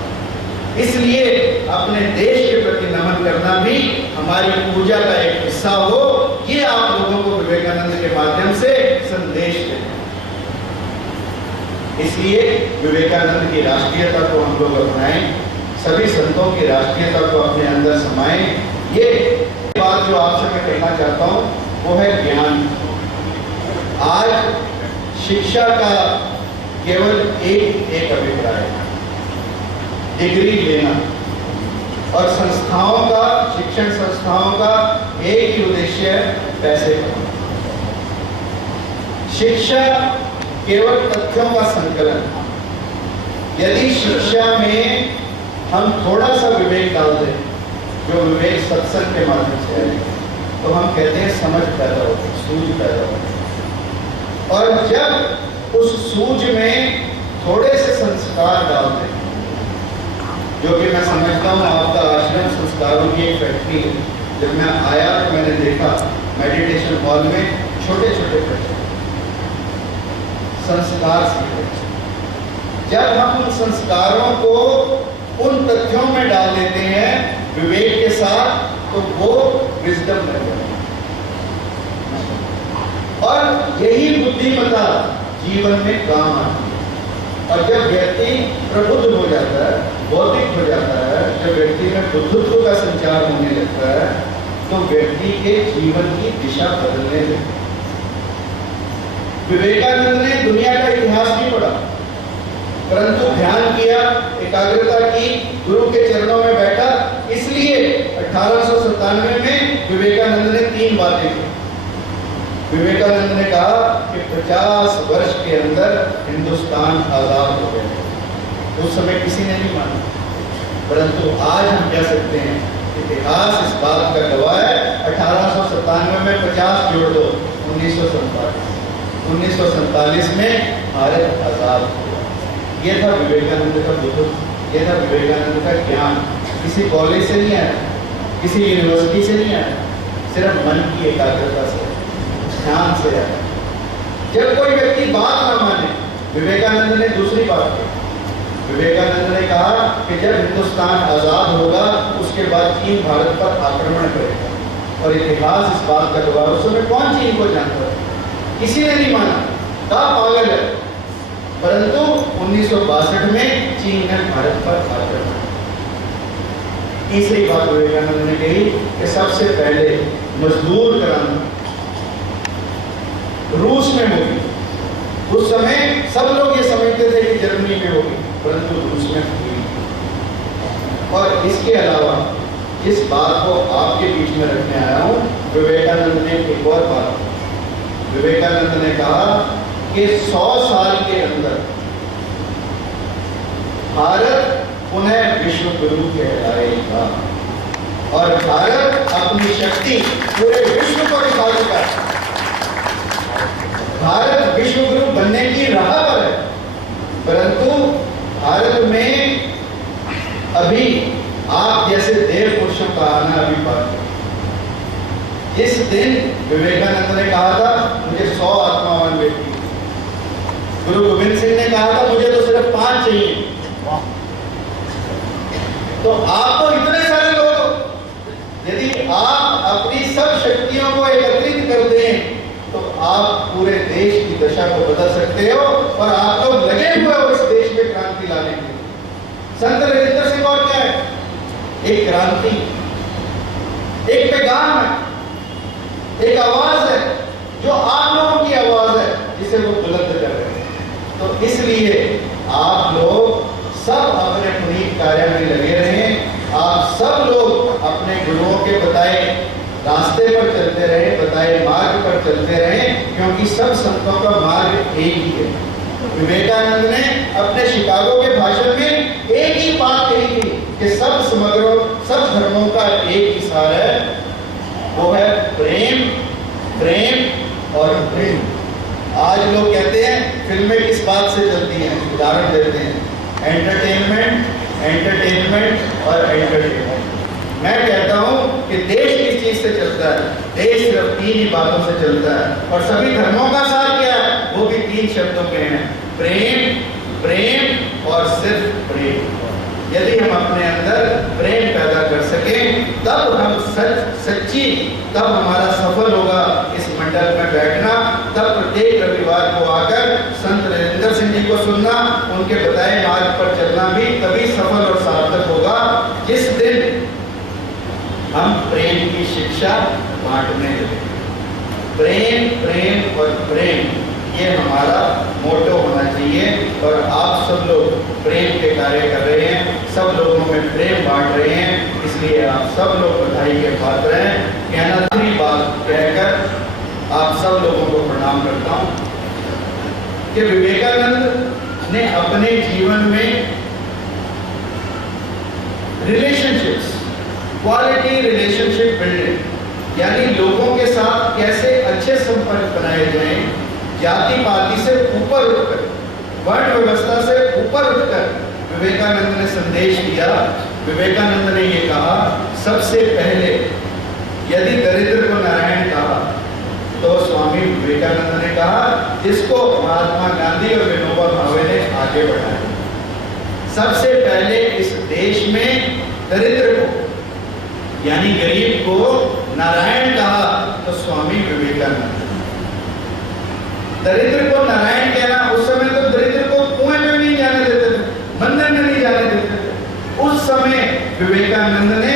इसलिए अपने देश के प्रति नमन करना भी हमारी पूजा का एक हिस्सा हो, ये आप लोगों को विवेकानंद के माध्यम से संदेश दें। इसलिए विवेकानंद की राष्ट्रीयता को हम लोग अपनाएं, सभी संतों की राष्ट्रीयता को अपने अंदर समाएं। ये बात जो आपसे मैं कहना चाहता हूं वो है ज्ञान। आज शिक्षा का केवल एक अभिप्राय है, डिग्री लेना, और संस्थाओं का, शिक्षण संस्थाओं का एक ही उद्देश्य है पैसे कमाना। शिक्षा केवल तथ्यों का संकलन। यदि शिक्षा में हम थोड़ा सा विवेक डाल दें, जो विवेक सत्संग के माध्यम से है, तो हम कहते हैं समझ पैदा होती है, सूझ पैदा होती है। और जब उस सूझ में थोड़े से संस्कार डाल दें, जो कि मैं समझता हूँ आपका आश्रम संस्कारों की एक फैक्ट्री है। जब मैं आया तो मैंने देखा मेडिटेशन हॉल में छोटे छोटे बच्चे संस्कार सीख रहे। जब हम उन संस्कारों को उन तथ्यों में डाल देते हैं विवेक के साथ, तो वो विजडम बन जाता है, और यही बुद्धिमत्ता जीवन में काम आती है। और जब व्यक्ति प्रबुद्ध हो जाता है, बौद्धिक हो जाता है, जब व्यक्ति में बुद्धत्व का संचार होने लगता है, तो व्यक्ति के जीवन की दिशा बदलने लगती। विवेकानंद ने दुनिया का इतिहास नहीं पढ़ा, परंतु ध्यान किया, एकाग्रता की, गुरु के चरणों में बैठा। इसलिए 1897 में विवेकानंद ने 3 बातें की। विवेकानंद ने कहा कि 50 वर्ष के अंदर हिंदुस्तान आजाद हो गया। उस समय किसी ने नहीं माना, परंतु आज हम कह सकते हैं, इतिहास इस बात का गवाह है। 1897 में 50 जोड़ दो, 1947 में भारत आजाद हुआ। यह था विवेकानंद का बुद्ध, यह था विवेकानंद का ज्ञान। किसी कॉलेज से नहीं आया, किसी यूनिवर्सिटी से नहीं आया, सिर्फ मन की एकाग्रता से, ध्यान से आया। जब कोई व्यक्ति बात ना माने, विवेकानंद ने दूसरी बात की। विवेकानंद ने कहा कि जब हिंदुस्तान आजाद होगा, उसके बाद चीन भारत पर आक्रमण करेगा। और इतिहास इस बात का गवाह। उस समय कौन चीन को जानता है? किसी ने नहीं माना, कहा पागल है। परंतु 1962 में चीन ने भारत पर आक्रमण। तीसरी बात विवेकानंद ने कही कि सबसे पहले मजदूर क्रांति रूस में होगी। उस समय सब लोग ये समझते थे कि जर्मनी में होगी, परंतु रूस में हुई। और इसके अलावा जिस बात को आपके बीच में रखने आया हूं, विवेकानंद ने एक और बात, विवेकानंद ने कहा कि 100 साल के अंदर भारत पुनः विश्व गुरु कहलाएगा और भारत अपनी शक्ति पूरे विश्व को दिखा चुका है। भारत विश्व गुरु बनने की राह पर है, परंतु भारत में अभी आप जैसे देव पुरुषों का आना अभी बाकी है। जिस दिन विवेकानंद ने कहा था मुझे 100 आत्मावान व्यक्ति, गुरु गोविंद सिंह ने कहा था मुझे तो सिर्फ 5 चाहिए। तो आप तो इतने सारे लोग, यदि आप अपनी सब शक्तियों को एकत्रित कर दें तो आप पूरे देश की दशा को बदल सकते हो। और आप लोग लगे हुए हो इस देश में क्रांति लाने के लिए। संत रविंद्र सिंह और क्या है? एक क्रांति, एक पैगाम है, एक आवाज है, जो आप लोगों की आवाज है, जिसे वो बुलंद कर रहे हैं। तो इसलिए आप लोग सब अपने पुनीत कार्य में लगे रहें। आप सब लोग अपने गुरुओं के बताए रास्ते पर चलते रहे, बताए मार्ग पर चलते रहे, क्योंकि सब संतों का मार्ग एक ही है। विवेकानंद ने अपने शिकागो के भाषण में एक ही बात कही थी कि सब समग्रों, सब धर्मों का एक ही सार है, वो है प्रेम, प्रेम और प्रेम। आज लोग कहते हैं फिल्में किस बात से चलती हैं, उदाहरण देते हैं एंटरटेनमेंट, एंटरटेनमेंट और एंटरटेनमेंट। मैं कहता हूं कि देश किस चीज से चलता है? देश सिर्फ 3 ही बातों से चलता है। और सभी धर्मों का सार क्या है? वो भी 3 शब्दों के हैं, प्रेम, प्रेम और सिर्फ प्रेम। यदि हम अपने अंदर प्रेम पैदा कर सकें, तब हम सच्ची, तब हमारा सफल होगा इस मंडल में बैठना। तब प्रत्येक रविवार को आकर संत रविंद्र सिंह जी को सुनना, उनके बताए मार्ग पर चलना भी तभी सफल और सार्थक होगा जिस दिन हम प्रेम की शिक्षा बांटने लगे। प्रेम, प्रेम और प्रेम, ये हमारा मोटो होना चाहिए। और आप सब लोग प्रेम के कार्य कर रहे हैं, सब लोगों में प्रेम बांट रहे हैं, इसलिए आप सब लोग बधाई के पात्र हैं। कहना दूसरी बात कहकर आप सब लोगों को प्रणाम करता हूँ कि विवेकानंद ने अपने जीवन में रिलेशनशिप्स, क्वालिटी रिलेशनशिप बिल्डिंग, यानी लोगों के साथ कैसे अच्छे संपर्क बनाए जाएं, जाति पाति से ऊपर उठकर, वर्ण व्यवस्था से ऊपर उठकर विवेकानंद ने संदेश दिया। विवेकानंद ने ये कहा, सबसे पहले यदि दरिद्र को नारायण कहा तो स्वामी विवेकानंद ने कहा, जिसको महात्मा गांधी और विनोबा भावे ने आगे बढ़ाया। सबसे पहले इस देश में दरिद्र को, यानी गरीब को नारायण कहा तो स्वामी विवेकानंद। दरिद्र को नारायण कहना, उस समय तो दरिद्र को कुएं में नहीं जाने देते थे, मंदिर में नहीं जाने देते थे। उस समय विवेकानंद ने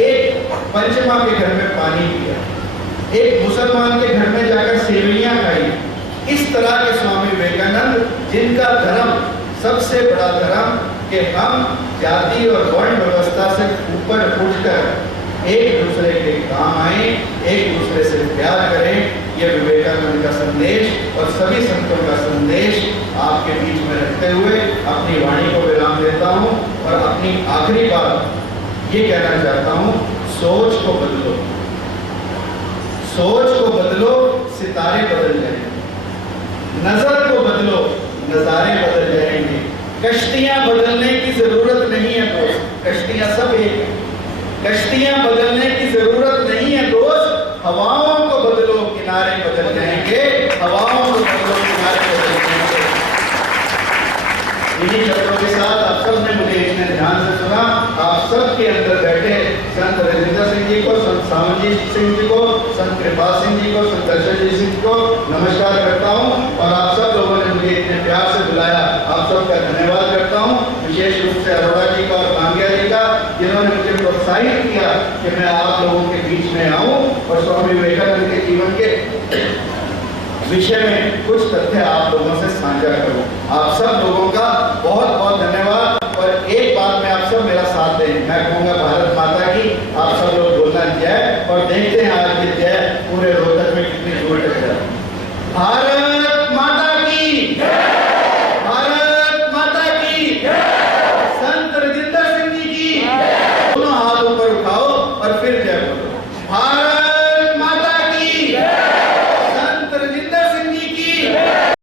एक पंचमा के घर में पानी पिया, एक मुसलमान के घर में जाकर सेवइयां खाई। इस तरह के स्वामी विवेकानंद, जिनका धर्म सबसे बड़ा धर्म कि हम जाति और वर्ण व्यवस्था से ऊपर उठकर एक दूसरे के काम आए, एक दूसरे से प्यार करें, ये विवेकानंद का संदेश और सभी संतों का संदेश आपके बीच में रखते हुए अपनी वाणी को विराम देता हूँ और अपनी आखिरी बात ये कहना चाहता हूँ, सोच को बदलो, सोच को बदलो, सितारे बदल जाएंगे, नजर को बदलो, नजारे बदल जाएंगे। कश्तियां बदलने की जरूरत नहीं है दोस्त, कश्तियां सब एक है, कश्तियां बदलने की जरूरत नहीं है दोस्त, हवाओं को बदलो, किनारे बदल जाएंगे, हवाओं को बदलो, किनारे बदल जाएंगे। इन्हीं शब्दों के साथ आप सब ने मुझे इतने ध्यान से सुना। आप सब के अंदर बैठे संत रजिंदर सिंह जी को, संत सावनजीत सिंह जी को, संत कृपाल सिंह जी को, संत दर्शन जी सिंह को नमस्कार करता हूँ और आप सब लोगों ने मुझे इतने प्यार से बुलाया, आप सबका धन्यवाद करता हूँ। विशेष रूप से अरोड़ा जी का और कांगिया जी का, जिन्होंने मुझे प्रोत्साहित किया कि मैं आप लोगों के बीच में आऊँ और स्वामी विवेकानंद के जीवन के विषय में कुछ तथ्य आप लोगों से साझा करूँ। आप सब लोग